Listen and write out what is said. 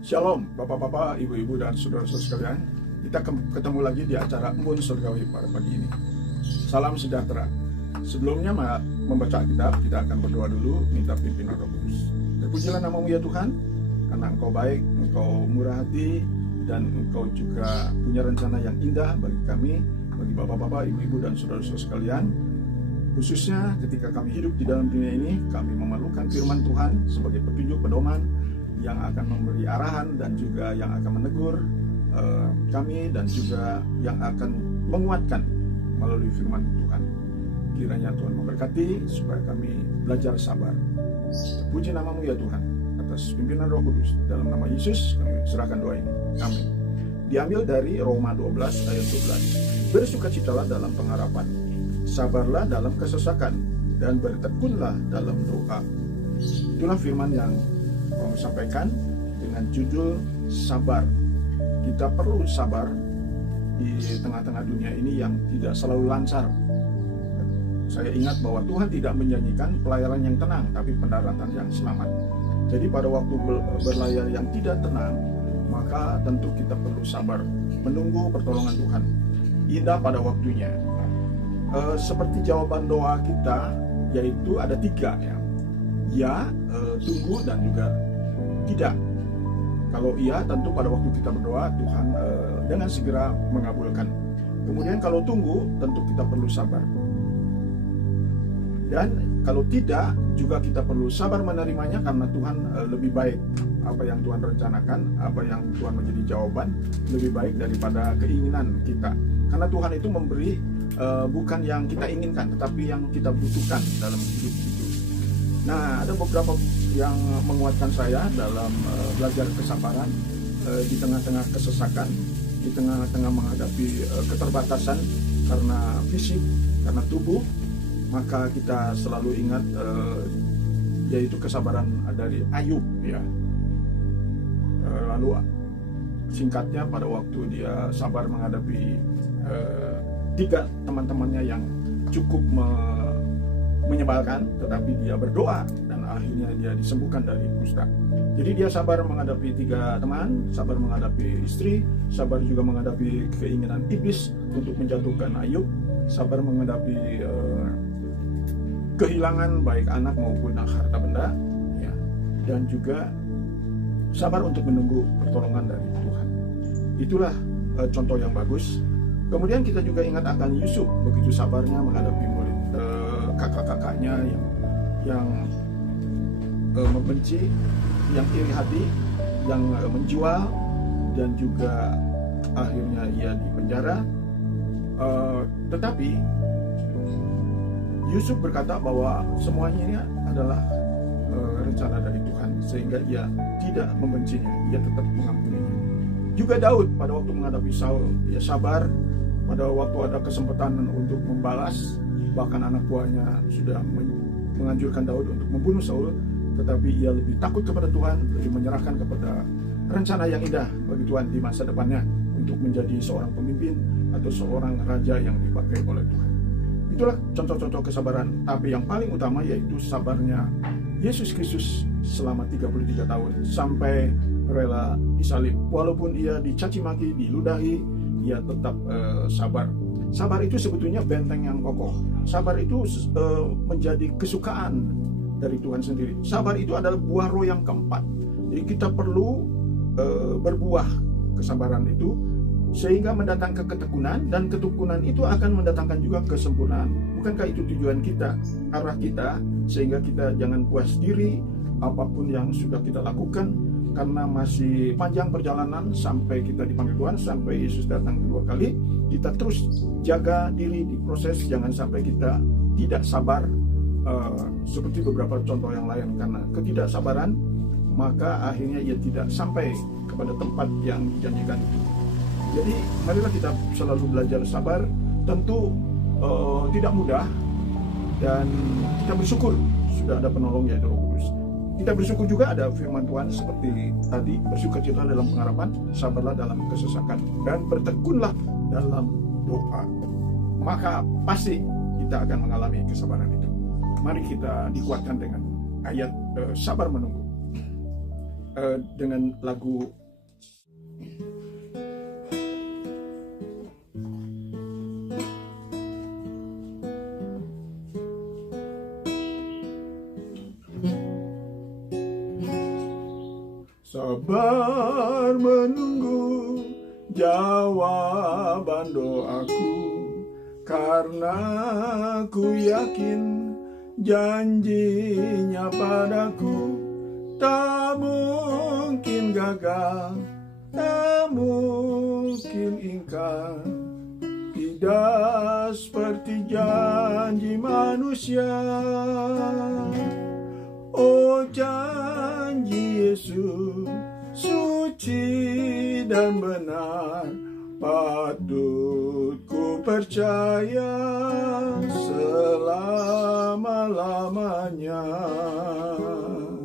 Shalom Bapak-bapak, Ibu-ibu, dan saudara-saudara sekalian. Kita ketemu lagi di acara Embun Surgawi pada pagi ini. Salam sejahtera. Sebelumnya membaca Alkitab, kita akan berdoa dulu, minta pimpinan Roh Kudus. Terpujilah namamu ya Tuhan, karena Engkau baik, Engkau murah hati, dan Engkau juga punya rencana yang indah bagi kami, bagi Bapak-bapak, Ibu-ibu, dan saudara-saudara sekalian. Khususnya ketika kami hidup di dalam dunia ini, kami memerlukan firman Tuhan sebagai petunjuk pedoman yang akan memberi arahan dan juga yang akan menegur kami dan juga yang akan menguatkan melalui firman Tuhan. Kiranya Tuhan memberkati supaya kami belajar sabar. Puji namamu ya Tuhan, atas pimpinan Roh Kudus. Dalam nama Yesus kami serahkan doa ini. Amin. Diambil dari Roma 12 ayat 12. Bersukacitalah dalam pengharapan, sabarlah dalam kesesakan, dan bertekunlah dalam doa. Itulah firman yang kami sampaikan dengan judul sabar. Kita perlu sabar di tengah-tengah dunia ini yang tidak selalu lancar. Saya ingat bahwa Tuhan tidak menjanjikan pelayaran yang tenang, tapi pendaratan yang selamat. Jadi pada waktu berlayar yang tidak tenang, maka tentu kita perlu sabar, menunggu pertolongan Tuhan. Indah pada waktunya. Seperti jawaban doa kita, yaitu ada 3 ya. Ya, tunggu, dan juga tidak. Kalau iya, tentu pada waktu kita berdoa, Tuhan dengan segera mengabulkan. Kemudian kalau tunggu, tentu kita perlu sabar. Dan kalau tidak, juga kita perlu sabar menerimanya, karena Tuhan lebih baik. Apa yang Tuhan rencanakan, apa yang Tuhan menjadi jawaban, lebih baik daripada keinginan kita. Karena Tuhan itu memberi bukan yang kita inginkan, tetapi yang kita butuhkan dalam hidup itu. Nah, ada beberapa yang menguatkan saya dalam belajar kesabaran di tengah-tengah kesesakan, di tengah-tengah menghadapi keterbatasan karena fisik, karena tubuh. Maka kita selalu ingat yaitu kesabaran dari Ayub ya. Lalu singkatnya, pada waktu dia sabar menghadapi 3 teman-temannya yang cukup menyebalkan, tetapi dia berdoa dan akhirnya dia disembuhkan dari kusta. Jadi dia sabar menghadapi 3 teman, sabar menghadapi istri, sabar juga menghadapi keinginan iblis untuk menjatuhkan Ayub, sabar menghadapi kehilangan baik anak maupun harta benda, ya, dan juga sabar untuk menunggu pertolongan dari Tuhan. Itulah contoh yang bagus. Kemudian kita juga ingat akan Yusuf, begitu sabarnya menghadapi murid kakak-kakaknya yang membenci, yang iri hati, yang menjual, dan juga akhirnya ia dipenjara. Tetapi Yusuf berkata bahwa semuanya ini adalah rencana dari Tuhan, sehingga ia tidak membencinya, ia tetap mengampuninya. Juga Daud pada waktu menghadapi Saul, ia sabar. Pada waktu ada kesempatan untuk membalas, bahkan anak buahnya sudah menganjurkan Daud untuk membunuh Saul, tetapi ia lebih takut kepada Tuhan, lebih menyerahkan kepada rencana yang indah bagi Tuhan di masa depannya untuk menjadi seorang pemimpin atau seorang raja yang dipakai oleh Tuhan. Itulah contoh-contoh kesabaran. Tapi yang paling utama yaitu sabarnya Yesus Kristus selama 33 tahun sampai rela disalib. Walaupun ia dicaci maki, diludahi, ia tetap sabar. Sabar itu sebetulnya benteng yang kokoh. Sabar itu menjadi kesukaan dari Tuhan sendiri. Sabar itu adalah buah roh yang keempat. Jadi kita perlu berbuah kesabaran itu, sehingga mendatangkan ketekunan, dan ketekunan itu akan mendatangkan juga kesempurnaan. Bukankah itu tujuan kita, arah kita, sehingga kita jangan puas diri apapun yang sudah kita lakukan, karena masih panjang perjalanan sampai kita dipanggil Tuhan, sampai Yesus datang kedua kali. Kita terus jaga diri di proses, jangan sampai kita tidak sabar seperti beberapa contoh yang lain. Karena ketidaksabaran, maka akhirnya ia tidak sampai kepada tempat yang dijanjikan itu. Jadi marilah kita selalu belajar sabar. Tentu tidak mudah, dan kita bersyukur sudah ada penolong yaitu Roh Kudus. Kita bersyukur juga ada firman Tuhan seperti tadi, bersukacita dalam pengharapan, sabarlah dalam kesesakan, dan bertekunlah dalam doa. Maka pasti kita akan mengalami kesabaran itu. Mari kita dikuatkan dengan ayat sabar menunggu. dengan lagu sabar menunggu jawaban doaku, karena ku yakin janjinya padaku tak mungkin gagal, tak mungkin ingkar. Tidak seperti janji manusia. Oh, janji Yesus suci dan benar, patut ku percaya selama-lamanya.